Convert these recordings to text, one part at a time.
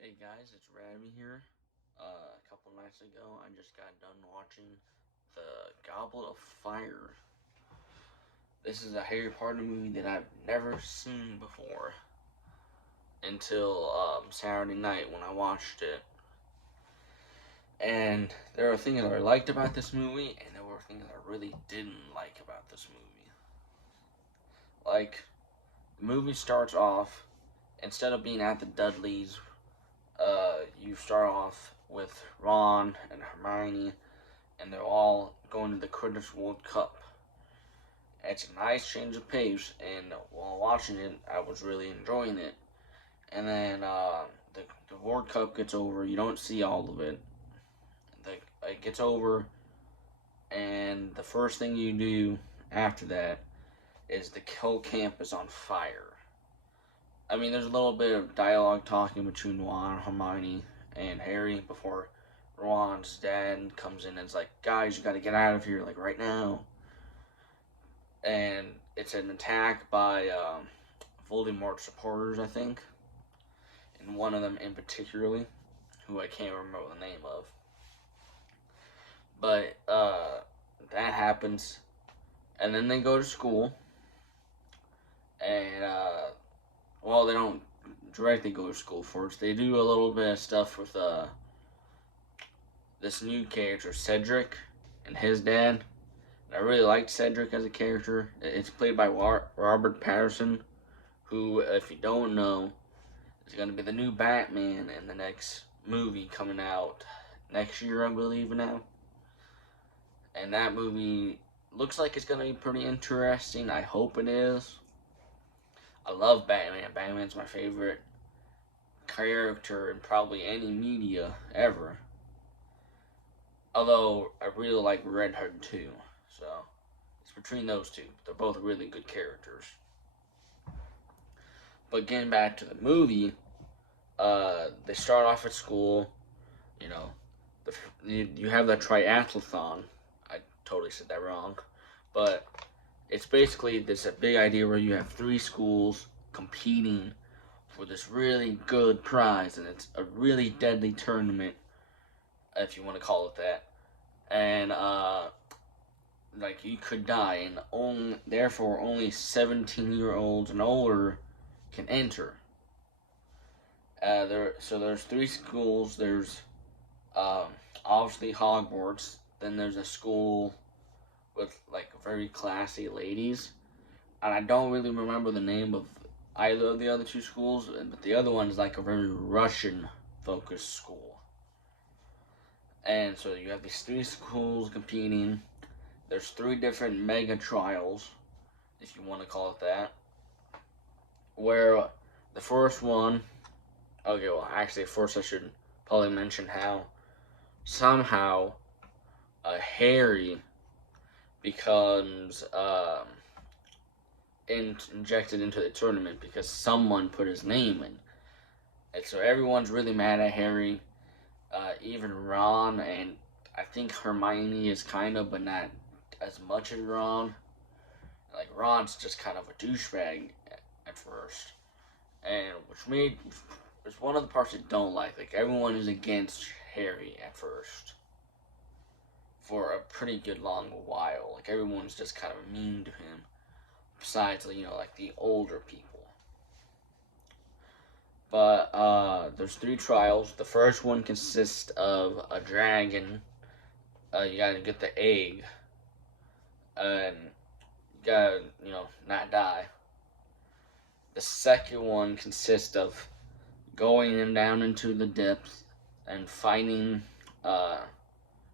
Hey guys, it's Ravi here. A couple nights ago, I just got done watching The Goblet of Fire. This is a Harry Potter movie that I've never seen before until Saturday night when I watched it. And there are things that I liked about this movie, and there were things I really didn't like about this movie. Like, the movie starts off, instead of being at the Dudleys, you start off with Ron and Hermione, and they're all going to the Quidditch World Cup. It's a nice change of pace, and while watching it, I was really enjoying it. And then the World Cup gets over. You don't see all of it. It gets over, and the first thing you do after that is the whole camp is on fire. I mean, there's a little bit of dialogue talking between Ron, Hermione, and Harry before Ron's dad comes in and is like, "Guys, you got to get out of here, like right now." And it's an attack by Voldemort supporters, I think, and one of them in particularly, who I can't remember the name of. But that happens, and then they go to school, and well, they don't directly go to school first. They do a little bit of stuff with this new character, Cedric, and his dad. And I really liked Cedric as a character. It's played by Robert Patterson, who, if you don't know, is going to be the new Batman in the next movie coming out next year, I believe now. And that movie looks like it's going to be pretty interesting. I hope it is. I love Batman. Batman's my favorite character in probably any media ever. Although I really like Red Hood too. So it's between those two. They're both really good characters. But getting back to the movie, they start off at school. You know, you have the triathlon. I totally said that wrong, but it's basically this a big idea where you have three schools competing for this really good prize, and it's a really deadly tournament, if you want to call it that. And like you could die, and therefore only 17-year-olds and older can enter. There's three schools. There's um, obviously Hogwarts. Then there's a school with like very classy ladies, and I don't really remember the name of either of the other two schools. But the other one is like a very Russian focused school. And so you have these three schools competing. There's three different mega trials, if you want to call it that. Where the first one, okay, well, actually, first I should probably mention how somehow Harry becomes injected into the tournament because someone put his name in. And so everyone's really mad at Harry, even Ron, and I think Hermione is kind of, but not as much as Ron. Like, Ron's just kind of a douchebag at first. And which was one of the parts I don't like. Like, everyone is against Harry at first. For a pretty good long while. Like, everyone's just kind of mean to him. Besides, like the older people. But there's three trials. The first one consists of a dragon. You gotta get the egg. And you gotta, not die. The second one consists of going down into the depths and finding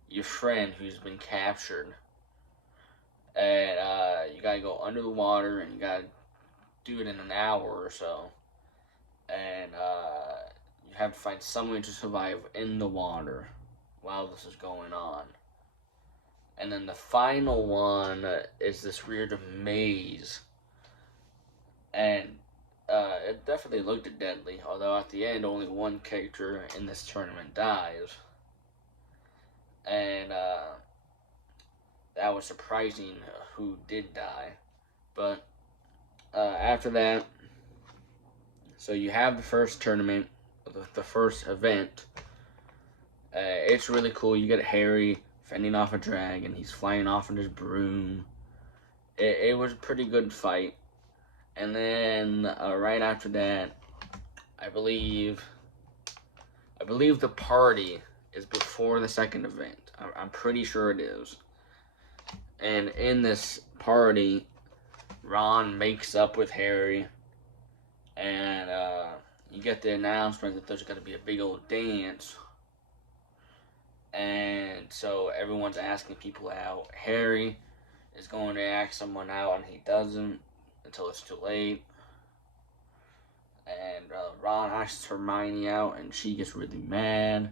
your friend who's been captured. And you gotta go under the water, and you gotta do it in an hour or so. And you have to find some way to survive in the water while this is going on. And then the final one is this weird maze. And it definitely looked deadly, although at the end only one character in this tournament dies. And that was surprising who did die. But after that, so you have the first tournament, the first event. It's really cool. You get Harry fending off a dragon. He's flying off in his broom. It was a pretty good fight. And then right after that, I believe the party is before the second event. I'm pretty sure it is. And in this party, Ron makes up with Harry, and you get the announcement that there's going to be a big old dance. And so everyone's asking people out. Harry is going to ask someone out, and he doesn't until it's too late. And Ron asks Hermione out, and she gets really mad,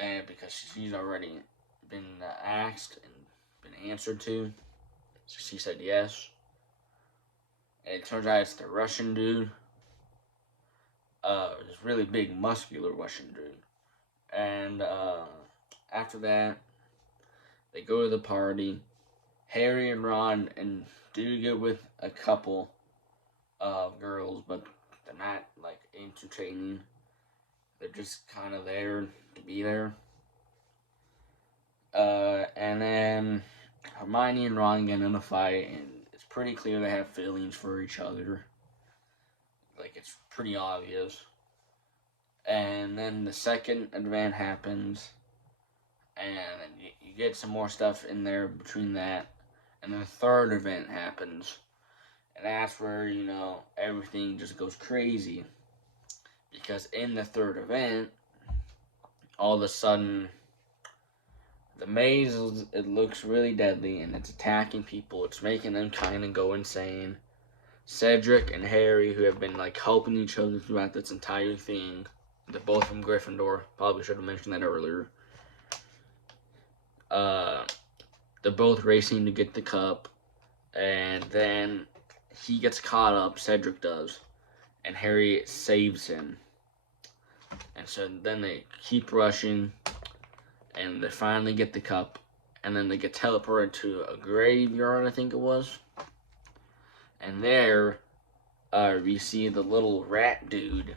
and because she's already been asked and been answered to. So she said yes. And it turns out it's the Russian dude. This really big, muscular Russian dude. And after that, they go to the party. Harry and Ron and do get with a couple of girls, but they're not like entertaining. They're just kind of there to be there. And then Hermione and Ron get in a fight, and it's pretty clear they have feelings for each other. Like, it's pretty obvious. And then the second event happens, and you get some more stuff in there between that. And then the third event happens, and that's where, everything just goes crazy. Because in the third event, all of a sudden, the maze, it looks really deadly, and it's attacking people. It's making them kind of go insane. Cedric and Harry, who have been, helping each other throughout this entire thing, they're both from Gryffindor. Probably should have mentioned that earlier. They're both racing to get the cup, and then he gets caught up, Cedric does, and Harry saves him. And so then they keep rushing, and they finally get the cup, and then they get teleported to a graveyard, I think it was. And there, we see the little rat dude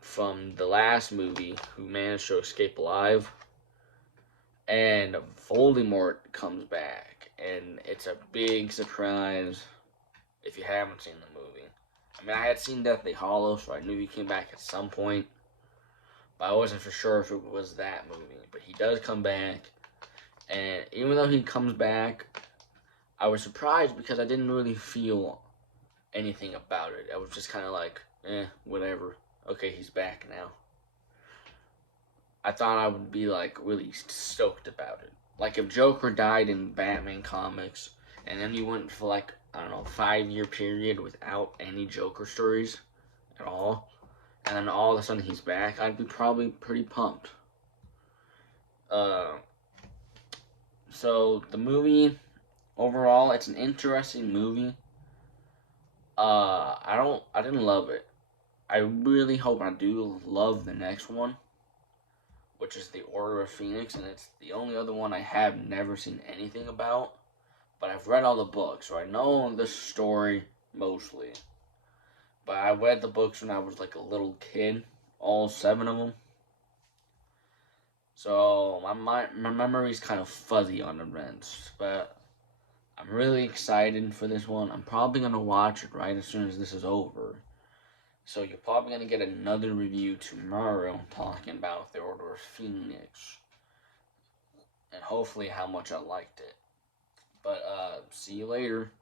from the last movie who managed to escape alive. And Voldemort comes back, and it's a big surprise if you haven't seen the movie. I mean, I had seen Deathly Hallows, so I knew he came back at some point, but I wasn't for sure if it was that movie. But he does come back, and even though he comes back, I was surprised because I didn't really feel anything about it. I was just kind of like, whatever. Okay, he's back now. I thought I would be, really stoked about it. Like, if Joker died in Batman comics, and then you went for, 5-year period without any Joker stories at all, and then all of a sudden he's back, I'd be probably pretty pumped. So, the movie, overall, it's an interesting movie. I didn't love it. I really hope I do love the next one, which is the Order of Phoenix, and it's the only other one I have never seen anything about. But I've read all the books, so I know the story mostly. But I read the books when I was a little kid, all 7 of them. So my memory's kind of fuzzy on events, but I'm really excited for this one. I'm probably going to watch it right as soon as this is over. So you're probably going to get another review tomorrow talking about the Order of Phoenix. And hopefully how much I liked it. But see you later.